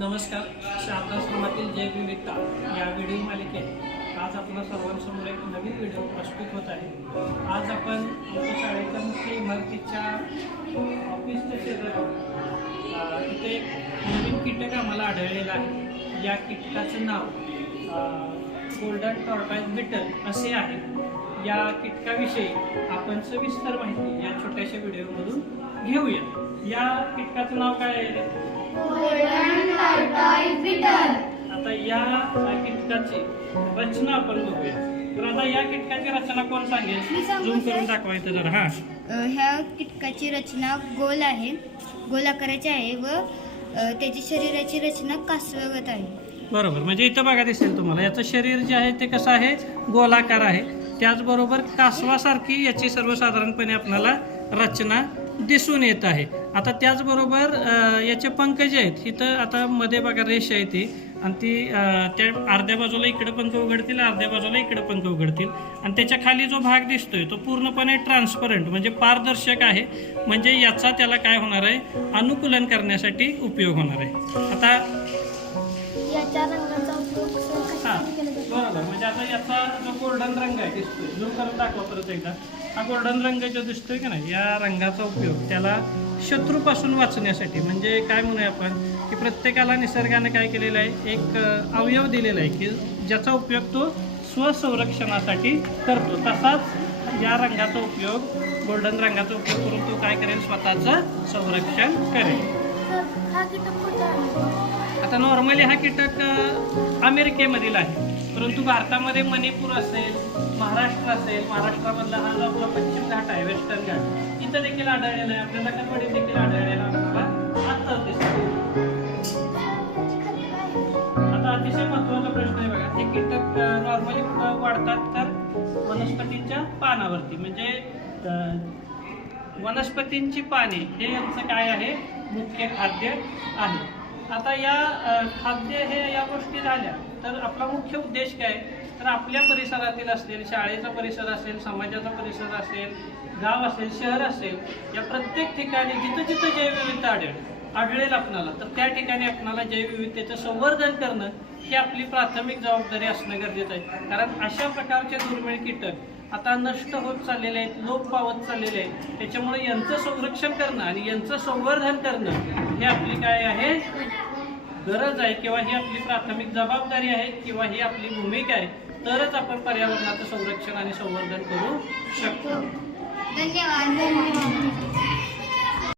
नमस्कार. शारदाश्रमातील जैवविविधता या व्हिडिओ मालिकेत आज आपल्या सर्वांसमोर एक नवीन व्हिडिओ प्रस्तुत होत आहे. आज आपण आमच्या शाळेच्या मुख्य इमारतीच्या ऑफिसच्या शेजारी इथे एक नवीन कीटक आम्हाला आढळलेलं आहे. या कीटकाचं नाव गोल्डन टॉर्टॉइस बीटल असे आहे. या कीटकाविषयी आपण सविस्तर माहिती या छोट्याशा व्हिडिओमधून घेऊया. या कीटकाचं नाव काय आहे? Golden tortoise beetle. आता या कीटकाची रचना आपण बघूया. तर आता या कीटकाची रचना कोण सांगेल? झूम करून दाखवायचं जरा. ह्या कीटकाची रचना गोल आहे, गोल आकाराची आहे व त्याची शरीराची रचना कासवागत आहे. बरोबर. म्हणजे इथं बघा दिसेल तुम्हाला याचं शरीर जे आहे ते कसं आहे? गोलाकार आहे. त्याचबरोबर कासवासारखी याची सर्वसाधारणपणे आपल्याला रचना दिसून येत आहे. आता त्याचबरोबर याचे पंख जे आहेत इथं आता मध्ये बघा रेष आहे ती, आणि ती त्या अर्ध्या बाजूला इकडे पंख उघडतील, अर्ध्या बाजूला इकडे पंख उघडतील, आणि त्याच्या खाली जो भाग दिसतोय तो पूर्णपणे ट्रान्सपरंट म्हणजे पारदर्शक आहे. म्हणजे याचा त्याला काय होणार आहे? अनुकूलन करण्यासाठी उपयोग होणार आहे. आता याच्या रंगाचा उपयोग बरोबर. म्हणजे आता याचा जो गोल्डन रंग आहे दिसतोय, झूम करून दाखवा परत एकदा. हा गोल्डन रंग जो दिसतोय की नाही, या रंगाचा उपयोग त्याला शत्रूपासून वाचण्यासाठी, म्हणजे काय म्हणूया आपण की प्रत्येकाला निसर्गाने काय केलेलं आहे? एक अवयव दिलेला आहे की ज्याचा उपयोग तो स्वसंरक्षणासाठी करतो. तसाच या रंगाचा उपयोग, गोल्डन रंगाचा उपयोग करून तो काय करेल? स्वतःचं संरक्षण करेल. आता नॉर्मली हा कीटक अमेरिकेमधील आहे, परंतु भारतामध्ये मणिपूर असेल, महाराष्ट्र असेल, महाराष्ट्रामधला हा जो आपला पश्चिम घाट आहे, वेस्टर्न घाट, इथं देखील आढळलेला आहे. आपल्या दक्खनवाडीत देखील आढळलेला आपल्याला आत्ताच दिसतो. आता अतिशय महत्त्वाचा प्रश्न आहे बघा. हे कीटक नॉर्मली वाढतात तर वनस्पतींच्या पानावरती, म्हणजे वनस्पतींची पाने हे यांचं काय आहे? मुख्य खाद्य आहे. आता या खाद्य हे या गोष्टी झाल्या तर आपला मुख्य उद्देश काय? तर आपल्या परिसरातील असेल, शाळेचा परिसर असेल, समाजाचा परिसर असेल, गाव असेल, शहर असेल, या प्रत्येक ठिकाणी जिथं जिथं जैवविविधता आढळेल आपणाला, तर त्या ठिकाणी आपणाला जैवविविधतेचं संवर्धन करणं ही आपली प्राथमिक जबाबदारी असणं गरजेचं आहे. कारण अशा प्रकारचे दुर्मिळ कीटक आता नष्ट होत चाललेले आहेत, लोप पावत चाललेले आहेत. त्याच्यामुळे यांचं संरक्षण करणं आणि यांचं संवर्धन करणं हे आपली काय आहे? गरज आहे, किंवा ही आपली प्राथमिक जबाबदारी आहे, किंवा ही आपली भूमिका आहे. तरच आपण पर्यावरणाचं संरक्षण आणि संवर्धन करू शकतो. धन्यवाद.